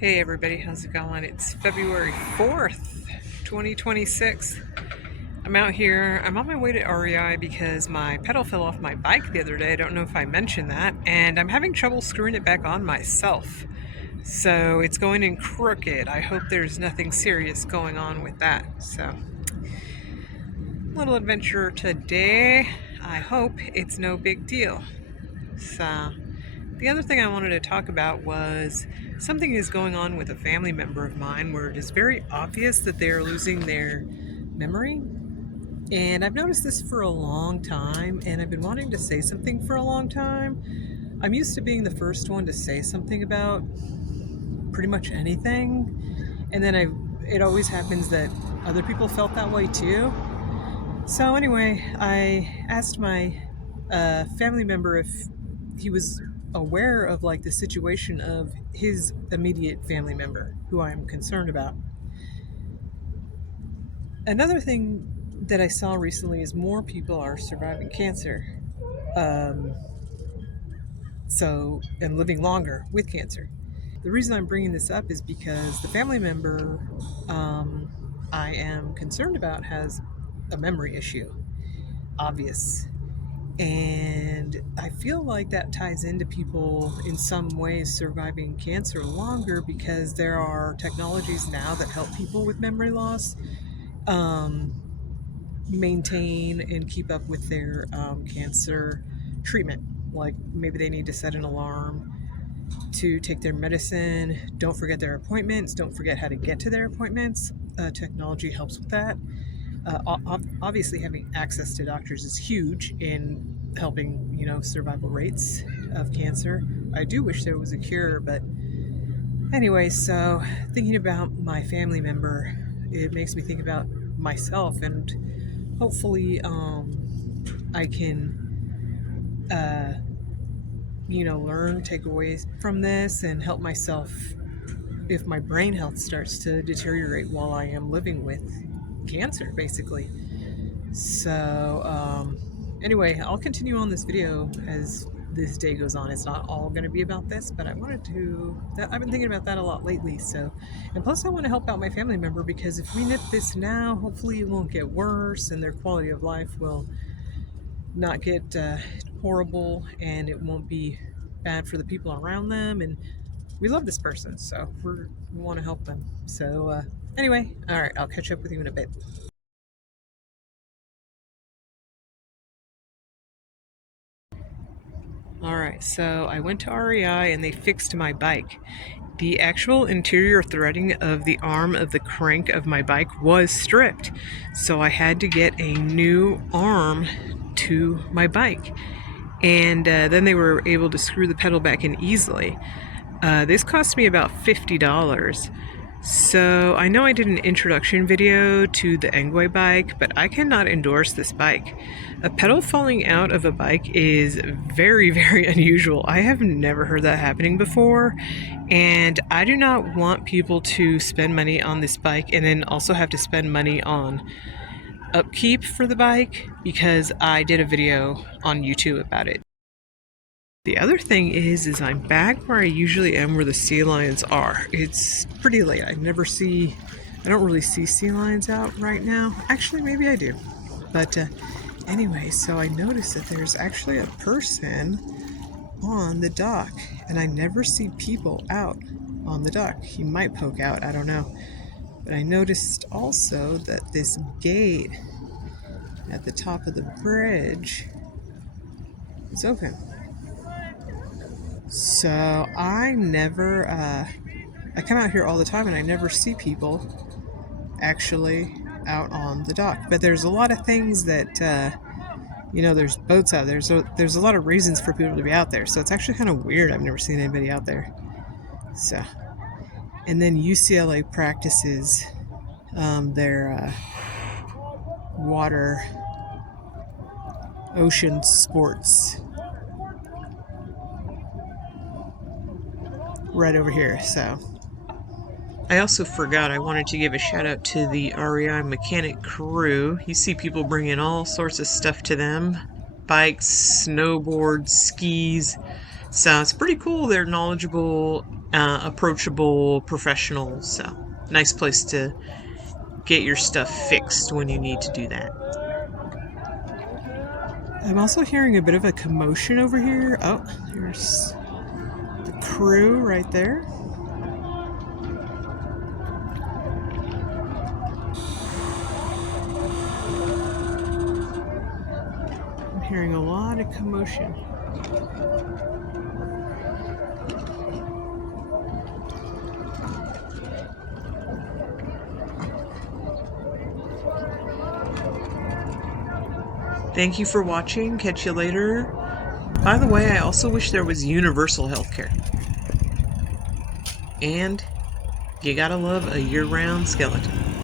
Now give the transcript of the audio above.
Hey everybody, how's it going? It's February 4th, 2026. I'm out here. I'm on my way to REI because my pedal fell off my bike the other day. I don't know if I mentioned that. And I'm having trouble screwing it back on myself. So it's going in crooked. I hope there's nothing serious going on with that. So, little adventure today. I hope it's no big deal. So, the other thing I wanted to talk about was something is going on with a family member of mine where it is very obvious that they are losing their memory. And I've noticed this for a long time, and I've been wanting to say something for a long time. I'm used to being the first one to say something about pretty much anything, and then it always happens that other people felt that way too. So anyway, I asked my family member if he was aware of like the situation of his immediate family member who I'm concerned about. Another thing that I saw recently is more people are surviving cancer. Um, and living longer with cancer. The reason I'm bringing this up is because the family member um, I am concerned about has a memory issue, obvious. And I feel like that ties into people in some ways surviving cancer longer because there are technologies now that help people with memory loss um, maintain and keep up with their cancer treatment. Like maybe they need to set an alarm to take their medicine, don't forget their appointments, don't forget how to get to their appointments. Technology helps with that. Obviously, having access to doctors is huge in helping, survival rates of cancer. I do wish there was a cure, but anyway, so thinking about my family member, it makes me think about myself, and hopefully, I can, learn, take away from this, and help myself if my brain health starts to deteriorate while I am living with cancer, basically. So, anyway, I'll continue on this video as this day goes on. It's not all going to be about this, but I wanted to. I've been thinking about that a lot lately. So, and plus, I want to help out my family member because if we nip this now, hopefully it won't get worse and their quality of life will not get horrible and it won't be bad for the people around them. And we love this person, so we want to help them. So, anyway, all right, I'll catch up with you in a bit. All right, so I went to REI and they fixed my bike. The actual interior threading of the arm of the crank of my bike was stripped, so I had to get a new arm to my bike. And then they were able to screw the pedal back in easily. This cost me about $50. So I know I did an introduction video to the Engwe bike, but I cannot endorse this bike. A pedal falling out of a bike is very, very unusual. I have never heard that happening before, and I do not want people to spend money on this bike and then also have to spend money on upkeep for the bike because I did a video on YouTube about it. The other thing is I'm back where I usually am where the sea lions are. It's pretty late. I don't really see sea lions out right now. Actually, maybe I do. But anyway, so I noticed that there's actually a person on the dock, and I never see people out on the dock. He might poke out, I don't know. But I noticed also that this gate at the top of the bridge is open. So I come out here all the time and I never see people actually out on the dock. But there's a lot of things that, there's boats out there. So there's a lot of reasons for people to be out there. So it's actually kind of weird. I've never seen anybody out there. So, and then UCLA practices their water, ocean sports right over here. So I also forgot I wanted to give a shout out to the REI mechanic crew. You see people bringing all sorts of stuff to them. Bikes, snowboards, skis. So it's pretty cool. They're knowledgeable approachable professionals. So, nice place to get your stuff fixed when you need to do that. I'm also hearing a bit of a commotion over here. Oh, there's the crew right there. I'm hearing a lot of commotion. Thank you for watching. Catch you later. By the way, I also wish there was universal healthcare. And you gotta love a year-round skeleton.